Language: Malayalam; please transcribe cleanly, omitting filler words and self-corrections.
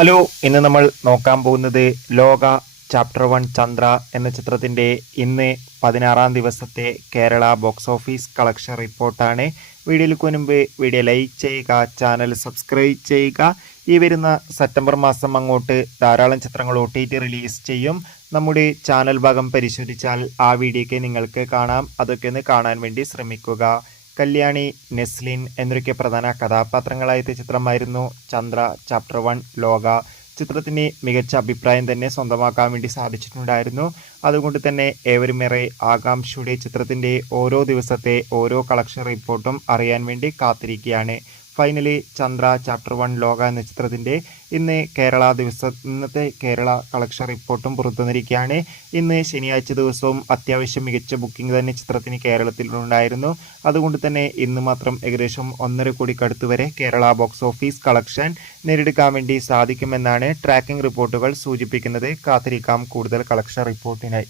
ഹലോ, ഇന്ന് നമ്മൾ നോക്കാൻ പോകുന്നത് ലോക ചാപ്റ്റർ 1 ചന്ദ്ര എന്ന ചിത്രത്തിൻ്റെ ഇന്ന് 16-ാം ദിവസത്തെ കേരള ബോക്സ് ഓഫീസ് കളക്ഷൻ റിപ്പോർട്ടാണ്. വീഡിയോയിലേക്ക് മുൻപ് വീഡിയോ ലൈക്ക് ചെയ്യുക, ചാനൽ സബ്സ്ക്രൈബ് ചെയ്യുക. ഈ വരുന്ന സെപ്റ്റംബർ മാസം അങ്ങോട്ട് ധാരാളം ചിത്രങ്ങൾ OTT റിലീസ് ചെയ്യും. നമ്മുടെ ചാനൽ ഭാഗം പരിശോധിച്ചാൽ ആ വീഡിയോയ്ക്ക് നിങ്ങൾക്ക് കാണാം. അതൊക്കെ ഒന്ന് കാണാൻ വേണ്ടി ശ്രമിക്കുക. കല്യാണി, നെസ്ലിൻ എന്നൊക്കെ പ്രധാന കഥാപാത്രങ്ങളായ ചിത്രമായിരുന്നു ചന്ദ്ര ചാപ്റ്റർ 1 ലോക. ചിത്രത്തിന് മികച്ച അഭിപ്രായം തന്നെ സ്വന്തമാക്കാൻ വേണ്ടി സാധിച്ചിട്ടുണ്ടായിരുന്നു. അതുകൊണ്ട് തന്നെ ഏവരുമേറെ ആകാംക്ഷയുടെ ചിത്രത്തിൻ്റെ ഓരോ ദിവസത്തെ ഓരോ കളക്ഷൻ റിപ്പോർട്ടും അറിയാൻ വേണ്ടി കാത്തിരിക്കുകയാണ്. ഫൈനലി ചന്ദ്ര ചാപ്റ്റർ 1 ലോക എന്ന ചിത്രത്തിൻ്റെ ഇന്നത്തെ കേരള കളക്ഷൻ റിപ്പോർട്ടും പുറത്തുവന്നിരിക്കുകയാണ്. ഇന്ന് ശനിയാഴ്ച ദിവസവും അത്യാവശ്യം മികച്ച ബുക്കിംഗ് തന്നെ ചിത്രത്തിന് കേരളത്തിലുണ്ടായിരുന്നു. അതുകൊണ്ട് തന്നെ ഇന്ന് മാത്രം ഏകദേശം 1.5 കോടിക്കടുത്ത് വരെ കേരള ബോക്സ് ഓഫീസ് കളക്ഷൻ നേടിയെടുക്കാൻ വേണ്ടി സാധിക്കുമെന്നാണ് ട്രാക്കിംഗ് റിപ്പോർട്ടുകൾ സൂചിപ്പിക്കുന്നത്. കാത്തിരിക്കാം കൂടുതൽ കളക്ഷൻ റിപ്പോർട്ടിനായി.